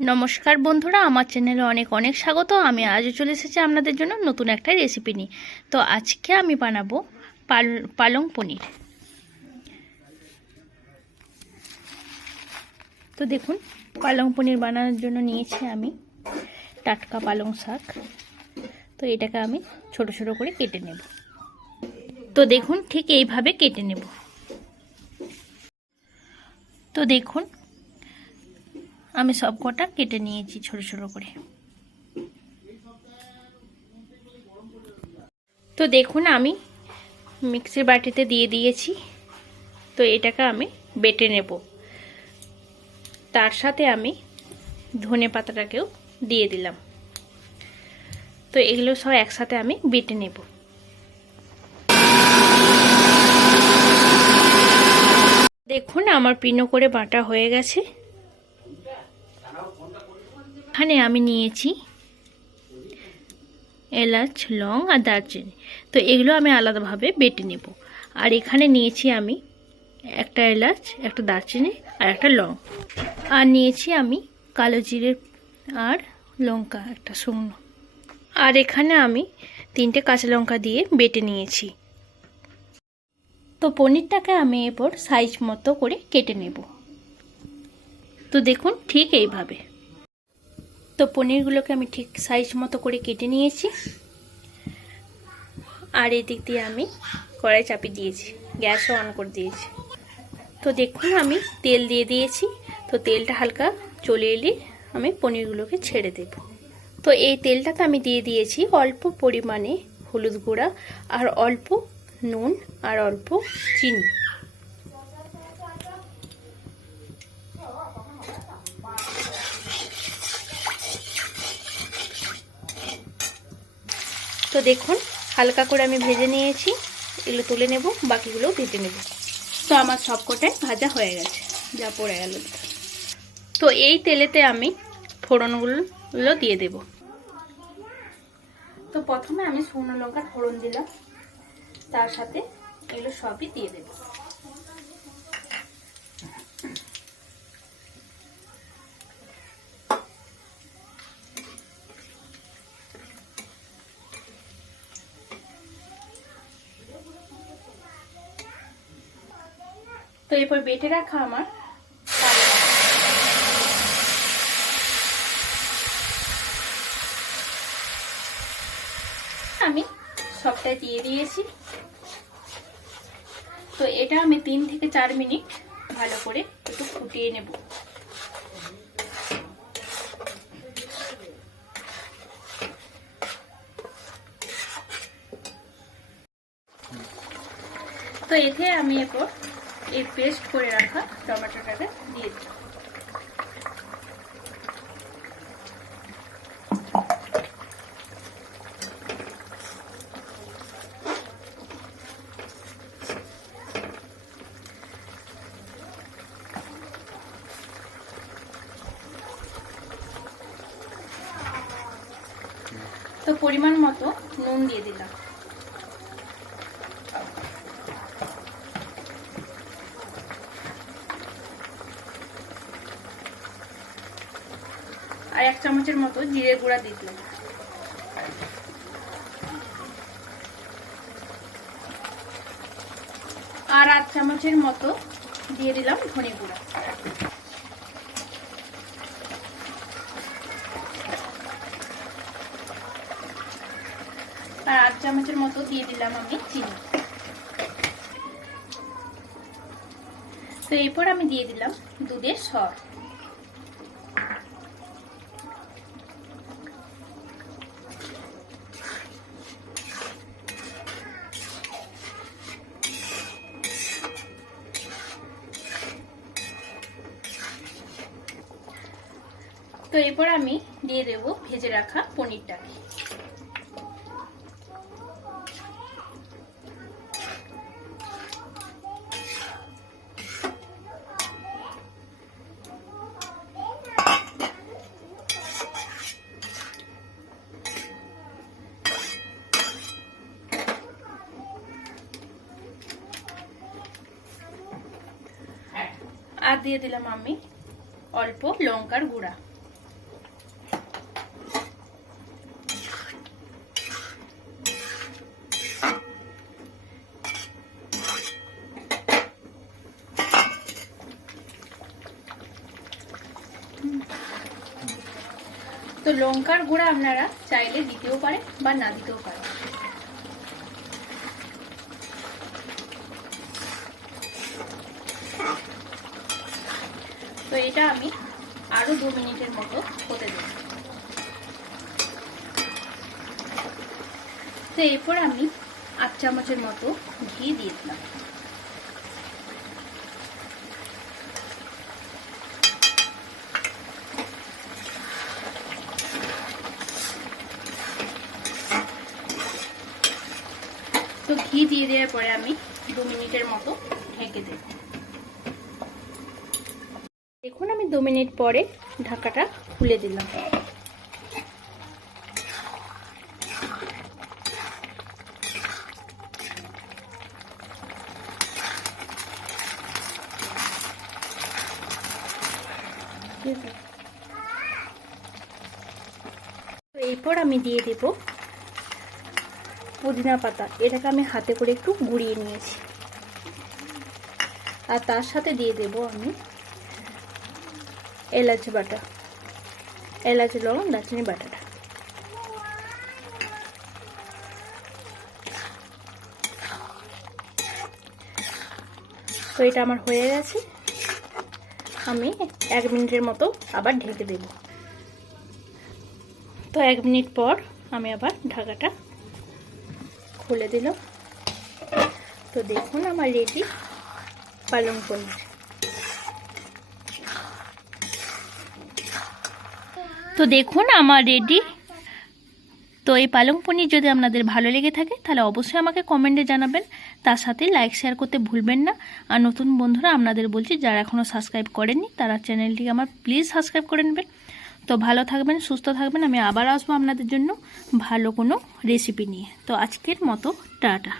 নমস্কার বন্ধুরা, আমার চ্যানেলে অনেক অনেক স্বাগত। আমি আজও চলে এসেছি আপনাদের জন্য নতুন একটা রেসিপি নিয়ে। তো আজকে আমি বানাবো পালং পনির। তো দেখুন, পালং পনির বানানোর জন্য নিয়েছি আমি টাটকা পালং শাক। তো এটাকে আমি ছোট ছোট করে কেটে নেব। তো দেখুন, ঠিক এইভাবে কেটে নেব। তো দেখুন, আমি সব কটা কেটে নিয়েছি ছোট ছোট করে। তো দেখুন, আমি মিক্সির বাটিতে দিয়ে দিয়েছি। তো এটাকে আমি বেটে নেব। তার সাথে আমি ধনে পাতাটাকেও দিয়ে দিলাম। তো এগুলো সব একসাথে আমি বেটে নেব। দেখুন, আমার পিনো করে বাটা হয়ে গেছে। এখানে আমি নিয়েছি এলাচ, লং আর দারচিনি। তো এগুলো আমি আলাদাভাবে বেটে নেব। আর এখানে নিয়েছি আমি একটা এলাচ, একটা দারচিনি আর একটা লং। আর নিয়েছি আমি কালো জিরে আর লঙ্কা একটা শুকনো। আর এখানে আমি 3টে কাঁচা লঙ্কা দিয়ে বেটে নিয়েছি। তো পনিরটাকে আমি এরপর সাইজ মতো করে কেটে নেব। তো দেখুন, ঠিক এইভাবে। তো পনিরগুলোকে আমি ঠিক সাইজ মতো করে কেটে নিয়েছি। আর এদিক দিয়ে আমি কড়াই চাপিয়ে দিয়েছি, গ্যাসও অন করে দিয়েছি। তো দেখুন, আমি তেল দিয়ে দিয়েছি। তো তেলটা হালকা চলে এলে আমি পনিরগুলোকে ছেড়ে দেব। তো এই তেলটাতে আমি দিয়ে দিয়েছি অল্প পরিমাণে হলুদ গুঁড়া আর অল্প নুন আর অল্প চিনি। তো দেখুন, হালকা করে আমি ভেজে নিয়েছি। এগুলো তুলে নেব, বাকিগুলোও ভেজে নেব। তো আমার সবকটাই ভাজা হয়ে গেছে, যা পড়ে গেল। তো এই তেলেতে আমি ফোড়নগুলো দিয়ে দেব। তো প্রথমে আমি শুকনো লঙ্কার ফোড়ন দিলাম, তার সাথে এগুলো সবই দিয়ে দেব। তো এরপর বেটে রাখা আমার আমি সবটাই দিয়ে দিয়েছি। তো এটা আমি 3 থেকে 4 মিনিট ভালো করে একটু ফুটিয়ে নেব। তো এতে আমি এরপর এই পেস্ট করে রাখা টমেটোটাকে দিয়ে দিই। তো পরিমাণ মতো নুন দিয়ে দিলাম। আর 1 চামচের মতো জিরে গুঁড়া দিয়ে দিলাম। আর 8 চামচের মতো দিয়ে দিলাম ধনে গুঁড়া। আর 8 চামচের মতো দিয়ে দিলাম আমি চিনি। তো এরপর আমি দিয়ে দিলাম দুধের সর। তো এরপর আমি দিয়ে দেব ভেজে রাখা পনিরটাকে। আর দিয়ে দিলাম আমি অল্প লঙ্কার গুঁড়া। তো লঙ্কার গুঁড়া আপনারা চাইলে দিতেও পারেন বা না দিতেও পারেন। তো এটা আমি আরো 2 মিনিটের মতো হতে দেব। তো এরপর আমি 8 চামচের মতো ঘি দিয়ে দিলাম। তো ঘি দিয়ে দেওয়ার পরে আমি 2 মিনিটের মতো ঢেকে দেব। দেখুন আমি 2 মিনিট পরে ঢাকাটা খুলে দিলাম। তো এরপর আমি দিয়ে দেব পুদিনা পাতা। এটাকে আমি হাতে করে একটু গুঁড়িয়ে নিয়েছি। আর তার সাথে দিয়ে দেব আমি এলাচ বাটা, এলাচ লবঙ্গ দারচিনি বাটাটা। তো এটা আমার হয়ে গেছে। আমি 1 মিনিটের মতো আবার ঢেকে দেব। তো 1 মিনিট পর আমি আবার ঢাকাটা খুলে দিলাম। তো দেখুন আমার রেডি পালং পনির। তো দেখুন আমার রেডি। তো এই পালং পনির যদি আপনাদের ভালো লেগে থাকে তাহলে অবশ্যই আমাকে কমেন্টে জানাবেন। তার সাথে লাইক শেয়ার করতে ভুলবেন না। আর নতুন বন্ধুরা আপনাদের বলছি, যারা এখনও সাবস্ক্রাইব করেননি তারা চ্যানেলটিকে আমার প্লিজ সাবস্ক্রাইব করে নেবেন। তো ভালো থাকবেন, সুস্থ থাকবেন। আমি আবার আসবো আপনাদের জন্য ভালো কোনো রেসিপি নিয়ে। তো আজকের মতো টাটা।